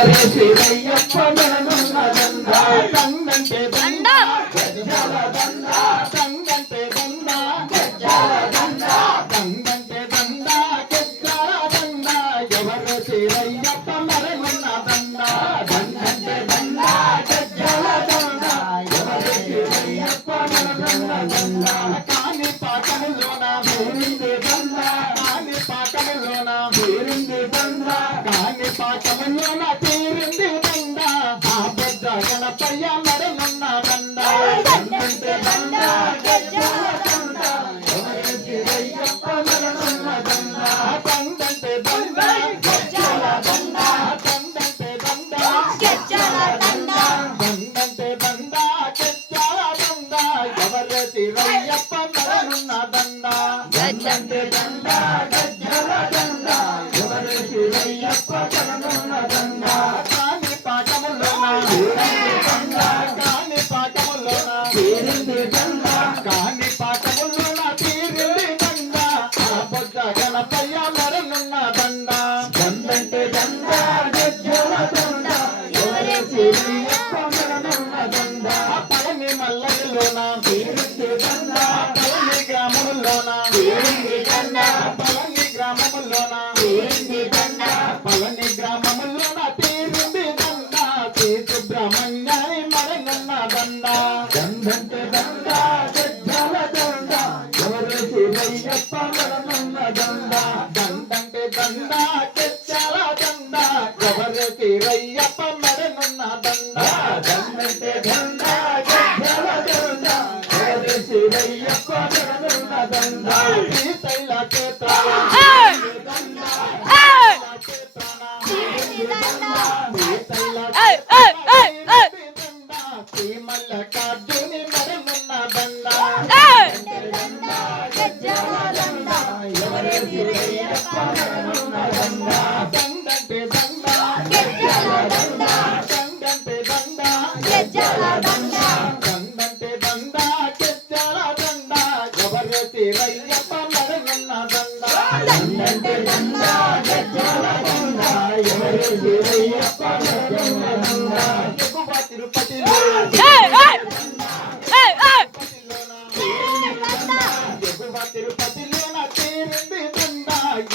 ఎవరే శివయ్యప్ప మననున్న దండ దండంటే దండ గజ్జల దండ దండంటే దండ గజ్జల దండ దండంటే దండ గజ్జల దండ ఎవరే శివయ్యప్ప మననున్న దండ దండంటే దండ గజ్జల దండ ఎవరే శివయ్యప్ప మననున్న దండ కాని పాకములోన వేరింది దండ కాని పాకములోన వేరింది దండ కాని పాకములోన తీరింది దండ ఆ పెద్ద గణపయ్య మరనున్న దండ దండంటే దండ గజ్జల దండ ఎవరే శివయ్యప్ప మరనున్న దండ దండంటే దండ గజ్జల దండ దండంటే దండ గజ్జల దండ దండంటే దండ గజ్జల దండ ఎవరే శివయ్యప్ప మరనున్న దండ దండంటే దండ గజ్జల దండ ఎవరే శివయ్యప్ప మరనున్న దండ కాని పాకములోన వేరింది దండ కాని పాకములోన వేరింది దండ కాని పాకములోన తీరింది దండ ఆ బొగ్గ గణపయ్య మరనున్న దండ దండంటే దండ గజ్జల దండ ఎవరే శివయ్యప్ప మరనున్న దండ పళని మల్లయ్యలోన వేరింది దండ పళని గ్రామములోన వేరింది దండ పళని గ్రామములోన వేరింది దండ పళని గ్రామములోన తీరింది దండ శ్రీ సుబ్రహ్మణ్యాని మరనున్న దండ దండంటే దండ గజ్జల దండ ఎవరే శివయ్యప్ప మరనున్న దండ దండంటే దండ గజ్జల దండ ఎవరే శివయ్యప్ప మరనున్న దండ దండంటే దండ గజ్జల దండ ఎవరే శివయ్యప్ప మరనున్న దండ శ్రీశైల క్షేత్రాల దండ క్షేత్రాన శ్రీశైల దండ శ్రీ మల్లికార్జుని మరనున్న దండ దండ గజ్జల దండ ఎవరే శివయ్యప్ప మరనున్న దండ దండంటే దండ గజ్జల దండ దండంటే దండ గజ్జల దండ దండంటే దండ గజ్జల దండ ఎవరే శివయ్యప్ప మరనున్న దండ దండంటే దండ గజ్జల దండ ఎవరే శివయ్యప్ప మరనున్న దండ ఎగువ తిరుపతిలో ఎగువ తిరుపతిలోన తీరింది దండ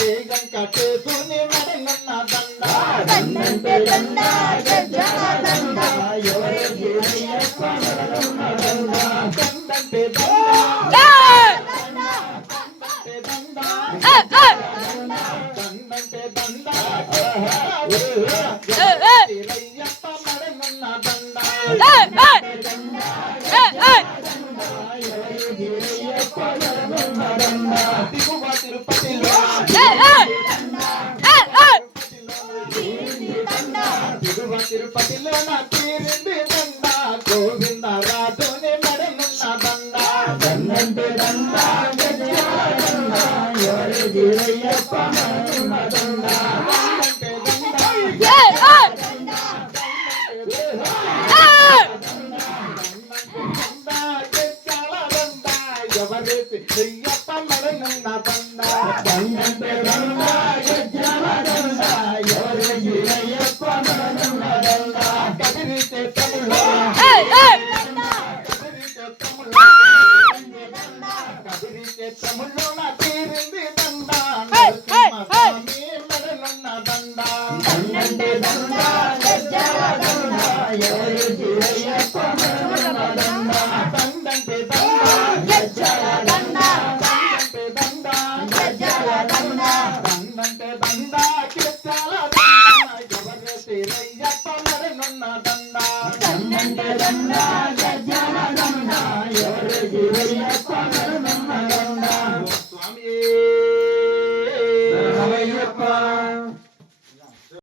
ఏ వెంకటేశుని మరనున్న దండ దండంటే దండ గజ్జల దండ ఎవరే శివయ్యప్ప మరనున్న దండ దండంటే దండ దండంటే దండ దండంటే దండ శివయ్యప్ప మరనున్న దండ దండంటే దండ ఎవరే శివయ్యప్ప మరనున్న దండ దిగువ తిరుపతిలో దిగువ తిరుపతిలోన తీరింది దండ గోవింద రాజుని మరనున్న దండ దండంటే దండ గజ్జల దండ ఎవరే శివయ్యప్ప మరనున్న దండ దండంటే దండ ఎవరే శివయ్యప్ప మరనున్న దండ దండంటే దండ గజ్జల దండ ఎవరే శివయ్యప్ప మరనున్న దండ కదిరి క్షేత్రములో కదిరి క్షేత్రములోన తీరింది దండ నరసింహస్వామి మరనున్న దండ దండంటే దండ గజ్జల దండ ఎవరే శివయ్యప్ప మరనున్న దండ దండంటే దండ గజ్జల దండ దండంటే దండ గజ్జల దండ దండంటే దండ గజ్జల దండ ఎవరే శివయ్యప్ప మరనున్న దండ దండంటే దండ గజ్జల దండ ఎవరే శివయ్యప్ప